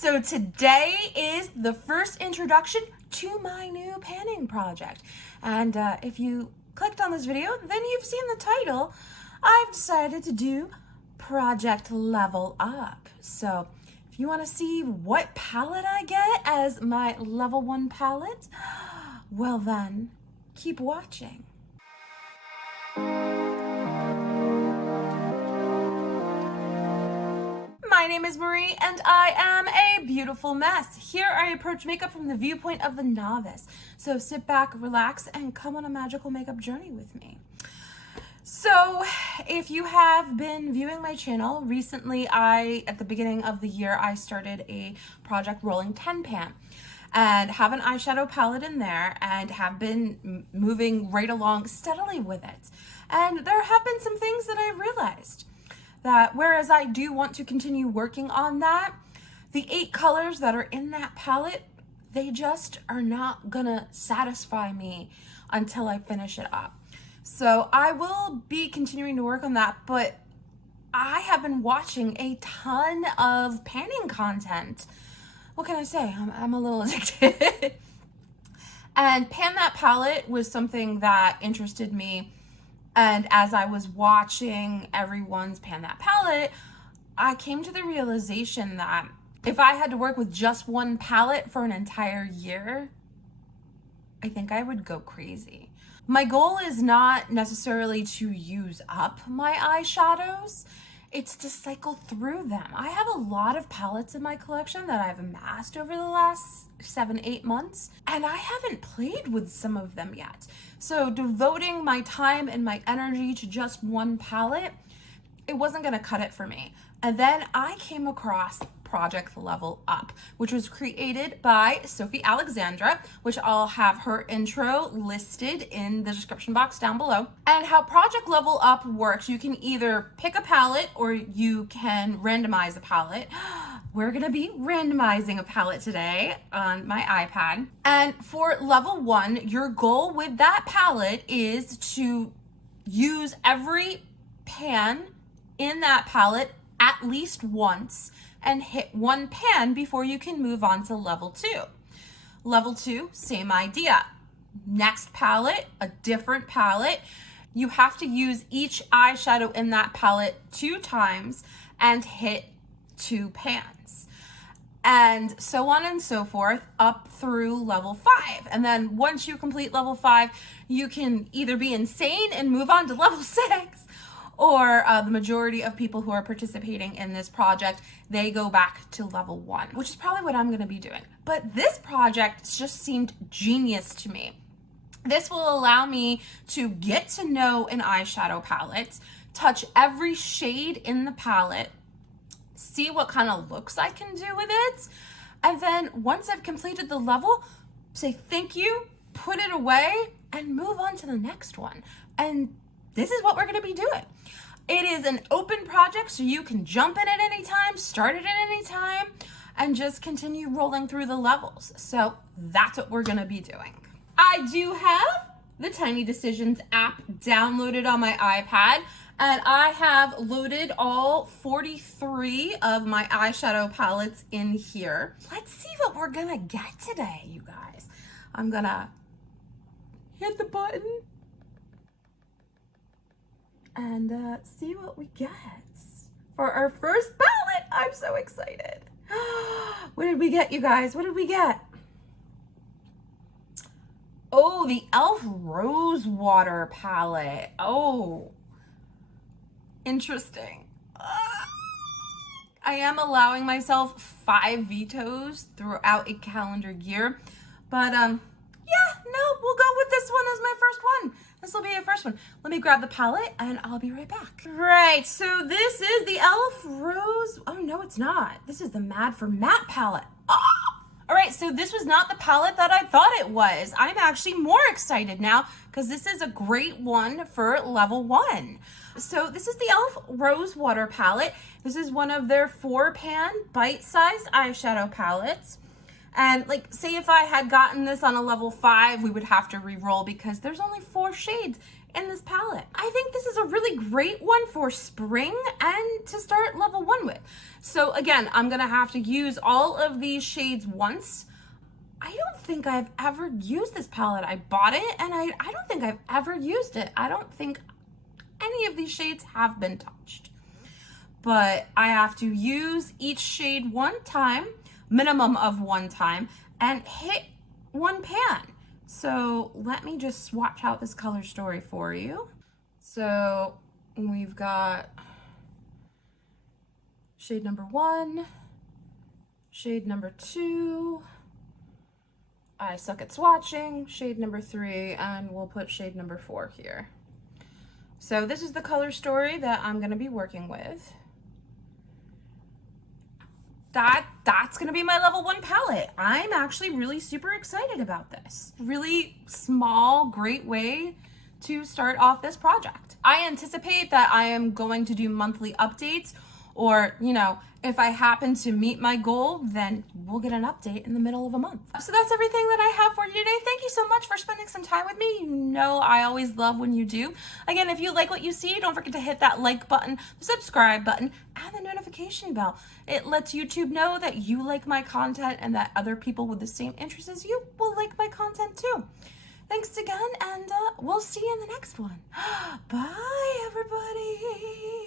So today is the first introduction to my new panning project. And if you clicked on this video, then you've seen the title. I've decided to do Project Level Up. So if you want to see what palette I get as my level 1 palette, well then, keep watching. My name is Marie and I am a beautiful mess. Here I approach makeup from the viewpoint of the novice. So sit back, relax, and come on a magical makeup journey with me. So if you have been viewing my channel, recently at the beginning of the year, I started a Project Rolling 10 pan and have an eyeshadow palette in there and have been moving right along steadily with it. And there have been some things that I've realized. That whereas I do want to continue working on that, the 8 colors that are in that palette, they just are not gonna satisfy me until I finish it up. So I will be continuing to work on that, but I have been watching a ton of panning content. What can I say? I'm a little addicted. And Pan That Palette was something that interested me. And as I was watching everyone's Pan That Palette, I came to the realization that if I had to work with just one palette for an entire year, I think I would go crazy. My goal is not necessarily to use up my eyeshadows, it's to cycle through them. I have a lot of palettes in my collection that I've amassed over the last 7-8 months, and I haven't played with some of them yet. So devoting my time and my energy to just one palette, it wasn't gonna cut it for me. And then I came across Project Level Up, which was created by Sophie Alexandra, which I'll have her intro listed in the description box down below. And how Project Level Up works, you can either pick a palette or you can randomize a palette. We're gonna be randomizing a palette today on my iPad. And for level 1, your goal with that palette is to use every pan in that palette at least once and hit one pan before you can move on to level 2. Level 2, same idea. Next palette, a different palette. You have to use each eyeshadow in that palette 2 times and hit 2 pans. And so on and so forth up through level 5. And then once you complete level 5, you can either be insane and move on to level 6, or the majority of people who are participating in this project, they go back to level 1, which is probably what I'm gonna be doing. But this project just seemed genius to me. This will allow me to get to know an eyeshadow palette, touch every shade in the palette, see what kind of looks I can do with it, and then once I've completed the level, say thank you, put it away, and move on to the next one. And this is what we're gonna be doing. It is an open project, so you can jump in at any time, start it at any time, and just continue rolling through the levels. So that's what we're gonna be doing. I do have the Tiny Decisions app downloaded on my iPad, and I have loaded all 43 of my eyeshadow palettes in here. Let's see what we're gonna get today, you guys. I'm gonna hit the button and see what we get for our first palette. I'm so excited. What did we get, you guys? What did we get? Oh, the e.l.f. Rose Water palette. Oh, interesting. I am allowing myself 5 vetoes throughout a calendar year, but yeah, no, we'll go with this one as my first one. This will be a first one. Let me grab the palette and I'll be right back. Right, so this is the e.l.f. Rose. Oh no, it's not. This is the Mad for Matte palette. Oh! All right, so this was not the palette that I thought it was. I'm actually more excited now because this is a great one for level 1. So this is the e.l.f. Rose Water palette. This is one of their 4-pan bite-sized eyeshadow palettes. And like, say if I had gotten this on a level 5, we would have to re-roll because there's only 4 shades in this palette. I think this is a really great one for spring and to start level 1 with. So again, I'm gonna have to use all of these shades once. I don't think I've ever used this palette. I bought it and I don't think I've ever used it. I don't think any of these shades have been touched. But I have to use each shade one time, minimum of one time, and hit one pan. So let me just swatch out this color story for you. So we've got shade number 1, shade number 2, I suck at swatching, shade number 3, and we'll put shade number 4 here. So this is the color story that I'm gonna be working with. That's gonna be my level 1 palette. I'm actually really super excited about this. Really small, great way to start off this project. I anticipate that I am going to do monthly updates, or, you know, if I happen to meet my goal, then we'll get an update in the middle of a month. So that's everything that I have for you today. Thank you so much for spending some time with me. You know I always love when you do. Again, if you like what you see, don't forget to hit that like button, the subscribe button, and the notification bell. It lets YouTube know that you like my content and that other people with the same interests as you will like my content too. Thanks again, and we'll see you in the next one. Bye, everybody.